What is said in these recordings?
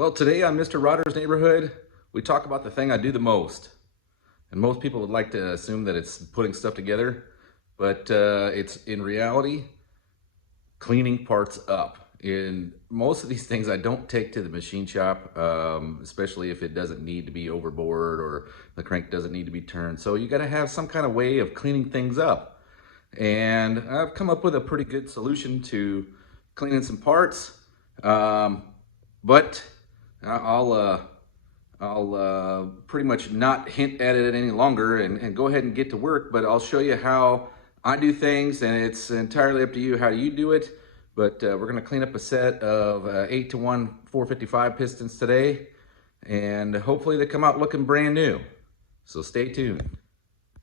Well, today on Mr. Rodder's Neighborhood, we talk about the thing I do the most. And most people would like to assume that it's putting stuff together, but it's in reality cleaning parts up. In most of these things I don't take to the machine shop, especially if it doesn't need to be overboard or the crank doesn't need to be turned. So you got to have some kind of way of cleaning things up. And I've come up with a pretty good solution to cleaning some parts, but I'll pretty much not hint at it any longer and go ahead and get to work, but I'll show you how I do things, and it's entirely up to you how you do it. But we're going to clean up a set of 8-to-1 455 pistons today, and hopefully they come out looking brand new. So stay tuned.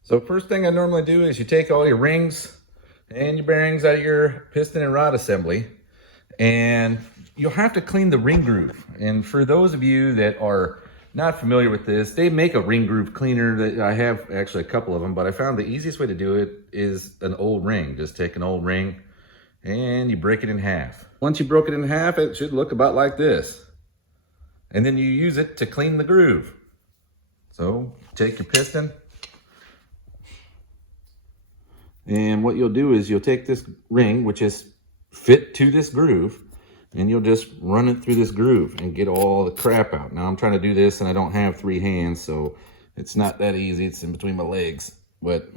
So first thing I normally do is you take all your rings and your bearings out of your piston and rod assembly, and you'll have to clean the ring groove. And for those of you that are not familiar with this, they make a ring groove cleaner. That I have actually a couple of them, but I found the easiest way to do it is an old ring. Just take an old ring and you break it in half. Once you broke it in half, it should look about like this. And then you use it to clean the groove. So take your piston, and what you'll do is you'll take this ring, which is fit to this groove, and you'll just run it through this groove and get all the crap out. Now I'm trying to do this and I don't have 3 hands, so it's not that easy. It's in between my legs, but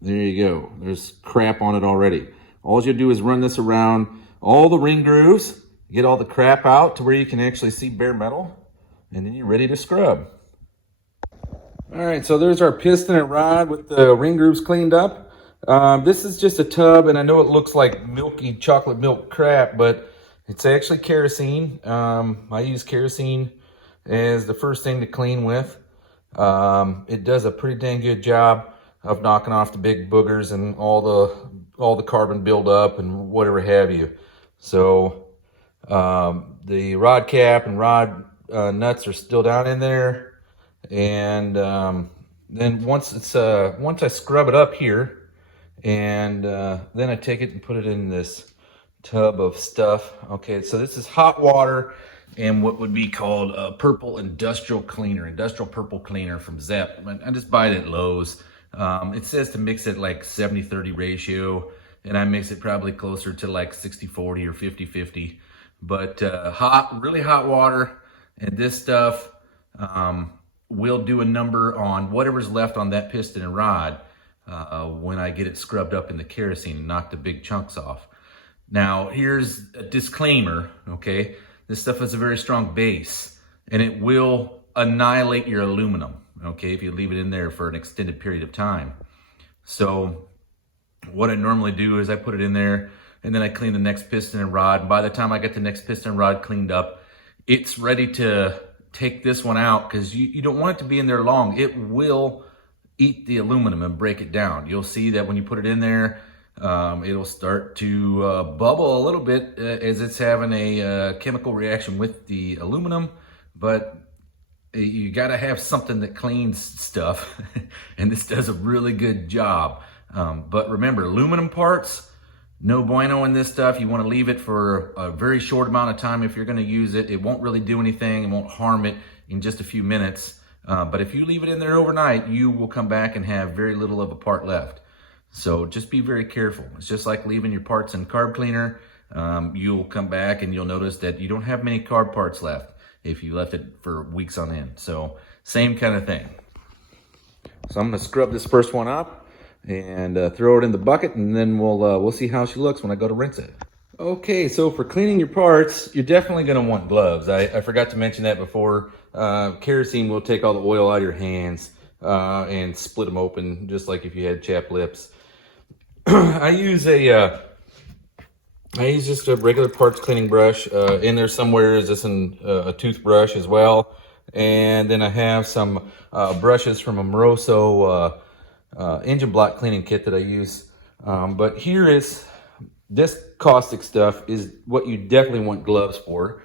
there you go. There's crap on it already. All you do is run this around all the ring grooves, get all the crap out to where you can actually see bare metal, and then you're ready to scrub. All right, so there's our piston and rod with the ring grooves cleaned up. This is just a tub, and I know it looks like milky chocolate milk crap, but it's actually kerosene. I use kerosene as the first thing to clean with. It does a pretty dang good job of knocking off the big boogers and all the carbon buildup and whatever have you. So the rod cap and rod nuts are still down in there. And then once I scrub it up here, and then I take it and put it in this tub of stuff. Okay, so this is hot water and what would be called a purple industrial purple cleaner from Zep. I just buy it at Lowe's. It says to mix it like 70-30 ratio, and I mix it probably closer to like 60-40 or 50-50. But really hot water, and this stuff will do a number on whatever's left on that piston and rod when I get it scrubbed up in the kerosene and knock the big chunks off. Now, here's a disclaimer, okay? This stuff has a very strong base, and it will annihilate your aluminum, okay, if you leave it in there for an extended period of time. So what I normally do is I put it in there, and then I clean the next piston and rod. By the time I get the next piston and rod cleaned up, it's ready to take this one out, because you don't want it to be in there long. It will eat the aluminum and break it down. You'll see that when you put it in there, it'll start to bubble a little bit as it's having a chemical reaction with the aluminum, but you got to have something that cleans stuff, and this does a really good job. But remember, aluminum parts, no bueno in this stuff. You want to leave it for a very short amount of time if you're going to use it. It won't really do anything. It won't harm it in just a few minutes. But if you leave it in there overnight, you will come back and have very little of a part left. So just be very careful. It's just like leaving your parts in carb cleaner. You'll come back and you'll notice that you don't have many carb parts left if you left it for weeks on end. So same kind of thing. So I'm going to scrub this first one up and throw it in the bucket, and then we'll see how she looks when I go to rinse it. Okay, so for cleaning your parts, you're definitely going to want gloves. I forgot to mention that before. Kerosene will take all the oil out of your hands and split them open, just like if you had chapped lips. I use just a regular parts cleaning brush. In there somewhere is just a toothbrush as well, and then I have some brushes from a Moroso engine block cleaning kit that I use. But here is this caustic stuff is what you definitely want gloves for.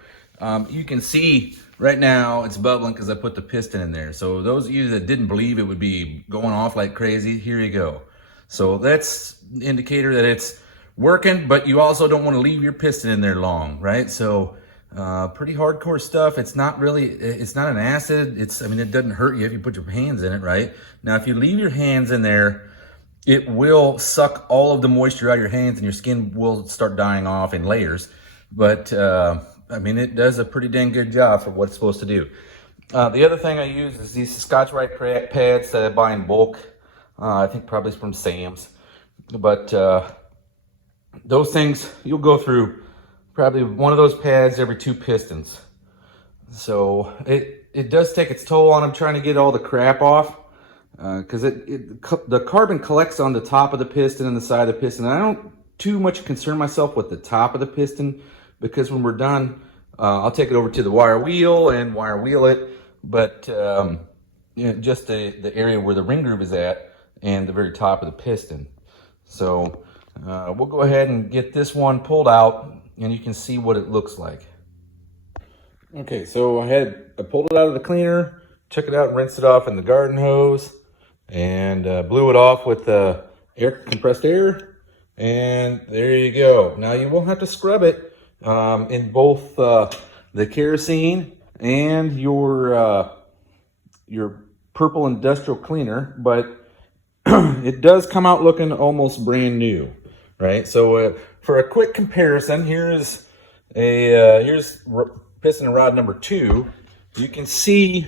You can see right now it's bubbling because I put the piston in there. So those of you that didn't believe it would be going off like crazy, here you go. So that's an indicator that it's working, but you also don't want to leave your piston in there long, right? So Pretty hardcore stuff. It's not an acid. I mean, it doesn't hurt you if you put your hands in it, right? Now, if you leave your hands in there, it will suck all of the moisture out of your hands and your skin will start dying off in layers. But, I mean, it does a pretty dang good job for what it's supposed to do. The other thing I use is these Scotch pads that I buy in bulk. I think probably from Sam's. But those things, you'll go through probably one of those pads every 2 pistons. So it does take its toll on them trying to get all the crap off. Because the carbon collects on the top of the piston and the side of the piston. And I don't too much concern myself with the top of the piston, because when we're done, I'll take it over to the wire wheel and wire wheel it. But you know, just the area where the ring groove is at and the very top of the piston. So we'll go ahead and get this one pulled out and you can see what it looks like. Okay, so I pulled it out of the cleaner, took it out and rinsed it off in the garden hose, and blew it off with compressed air, and there you go. Now you won't have to scrub it in both the kerosene and your purple industrial cleaner, but it does come out looking almost brand new, right? So for a quick comparison, here's piston rod number 2. You can see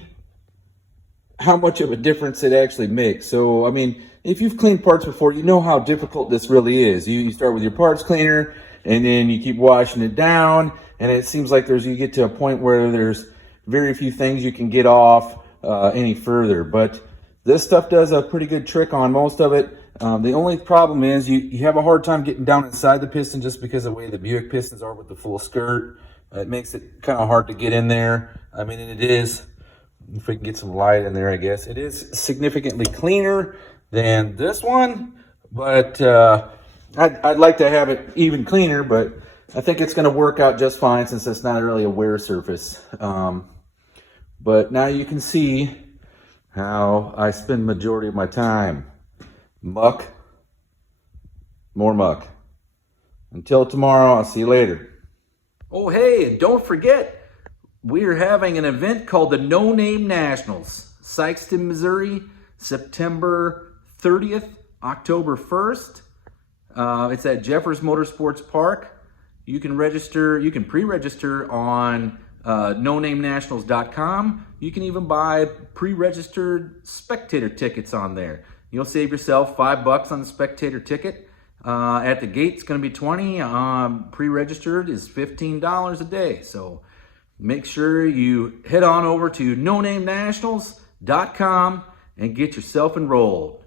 how much of a difference it actually makes. So, I mean, if you've cleaned parts before, you know how difficult this really is. You start with your parts cleaner, and then you keep washing it down, and it seems like you get to a point where there's very few things you can get off any further. But this stuff does a pretty good trick on most of it. The only problem is you have a hard time getting down inside the piston just because of the way the Buick pistons are with the full skirt. It makes it kind of hard to get in there. I mean, it is, if we can get some light in there, I guess, it is significantly cleaner than this one, but I'd like to have it even cleaner, but I think it's going to work out just fine since it's not really a wear surface. But now you can see how I spend majority of my time. Muck, more muck. Until tomorrow, I'll see you later. Oh, hey, and don't forget, we're having an event called the No Name Nationals, Sykeston, Missouri, September 30th, October 1st. It's at Jeffers Motorsports Park. You can pre-register on nonamenationals.com. You can even buy pre-registered spectator tickets on there. You'll save yourself $5 on the spectator ticket. At the gate, it's going to be $20. Pre-registered is $15 a day. So make sure you head on over to nonamenationals.com and get yourself enrolled.